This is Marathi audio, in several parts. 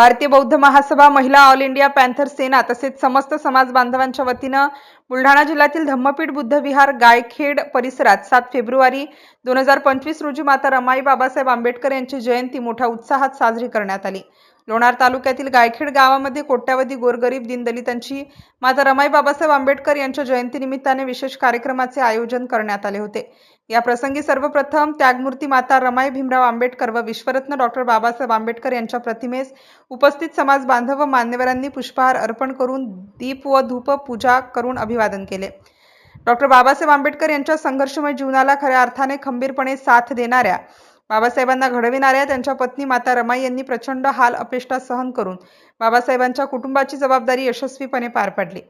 भारतीय बौद्ध महासभा महिला ऑल इंडिया पॅन्थर सेना तसेच समस्त समाज बांधवांच्या वतीनं बुलढाणा जिल्ह्यातील धम्मपीठ बुद्ध विहार गायखेड परिसरात सात फेब्रुवारी दोन हजार पंचवीस रोजी माता रमाई बाबासाहेब आंबेडकर यांची जयंती मोठ्या उत्साहात साजरी करण्यात आली. लोणार तालुक्यातील गायखेड गावामध्ये कोट्यावधी गोरगरीब दीनदलितांची माता रमाई बाबासाहेब आंबेडकर यांच्या जयंतीनिमित्ताने विशेष कार्यक्रमाचे आयोजन करण्यात आले होते. या प्रसंगी सर्वप्रथम त्यागमूर्ती माता रमाई भीमराव आंबेडकर व विश्वरत्न डॉक्टर बाबासाहेब आंबेडकर यांच्या प्रतिमेस उपस्थित समाज बांधव व मान्यवरांनी पुष्पहार अर्पण करून दीप व धूप पूजा करून अभिवादन केले. डॉक्टर बाबासाहेब आंबेडकर यांच्या संघर्षमय जीवनाला खऱ्या अर्थाने खंबीरपणे साथ देणाऱ्या बाबासाहेबांना घडविणाऱ्या त्यांच्या पत्नी माता रमाई यांनी प्रचंड हाल अपेष्टा सहन करून बाबासाहेबांच्या कुटुंबाची जबाबदारी यशस्वीपणे पार पाडली.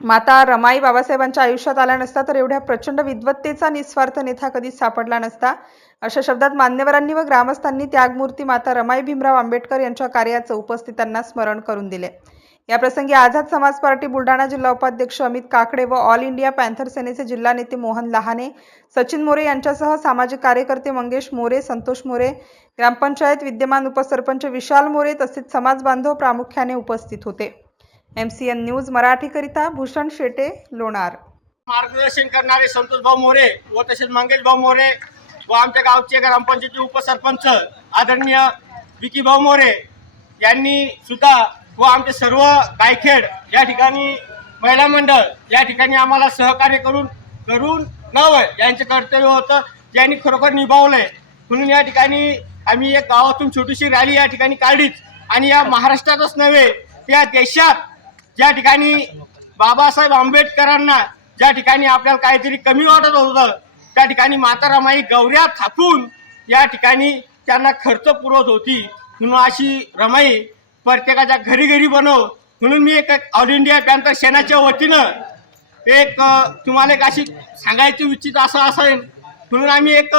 माता रमाई बाबासाहेबांच्या आयुष्यात आल्या नसता तर एवढ्या प्रचंड विद्वत्तेचा निस्वार्थ नेता कधीच सापडला नसता. अशा शब्दात मान्यवरांनी व ग्रामस्थांनी त्यागमूर्ती माता रमाई भीमराव आंबेडकर यांच्या कार्याचं उपस्थितांना स्मरण करून दिले. या प्रसंगी आझाद समाज पार्टी बुलढाणा जिल्हा उपाध्यक्ष अमित काकडे व ऑल इंडिया पॅन्थर सेनेचे जिल्हा नेते मोहन लहाने सचिन मोरे यांच्यासह सामाजिक कार्यकर्ते मंगेश मोरे संतोष मोरे ग्रामपंचायत विद्यमान उपसरपंच विशाल मोरे तसेच समाज बांधव प्रामुख्याने उपस्थित होते. एम सी एन न्यूज मराठीकरिता भूषण शेटे लोणार. मार्गदर्शन करणारे संतोष भाऊ मोरे व तसेच मंगेश भाऊ मोरे व आमच्या गावचे ग्रामपंचायतीचे उपसरपंच आदरणीय विकी भाऊ मोरे यांनी सुद्धा व आमचे सर्व गायखेड या ठिकाणी महिला मंडळ या ठिकाणी आम्हाला सहकार्य करून करून नवं यांचं कर्तव्य होतं ज्यांनी खरोखर निभावलंय. म्हणून या ठिकाणी आम्ही एक गावातून छोटीशी रॅली या ठिकाणी काढलीच. आणि या महाराष्ट्रातच नव्हे त्या देशात ज्या ठिकाणी बाबासाहेब आंबेडकरांना ज्या ठिकाणी आपल्याला काहीतरी कमी वाटत होतं त्या ठिकाणी माता रमाई गौऱ्या थापून या ठिकाणी त्यांना खर्च पुरवत होती. म्हणून अशी रमाई प्रत्येकाच्या घरी घरी बनव. म्हणून मी एक ऑल इंडिया पॅन्थर सेनाच्या वतीनं एक तुम्हाला एक अशी सांगायची इच्छित असं असेल म्हणून आम्ही एक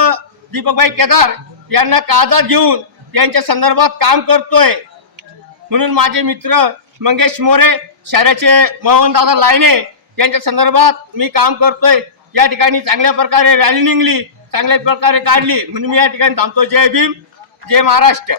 दीपकभाई केदार यांना काळजात घेऊन यांच्या संदर्भात काम करतोय. म्हणून माझे मित्र मंगेश मोरे शहराचे मोहनदादा लायने यांच्या संदर्भात मी काम करतोय. या ठिकाणी चांगल्या प्रकारे रॅली निघली चांगल्या प्रकारे काढली. म्हणून मी या ठिकाणी थांबतो. जय भीम जय महाराष्ट्र.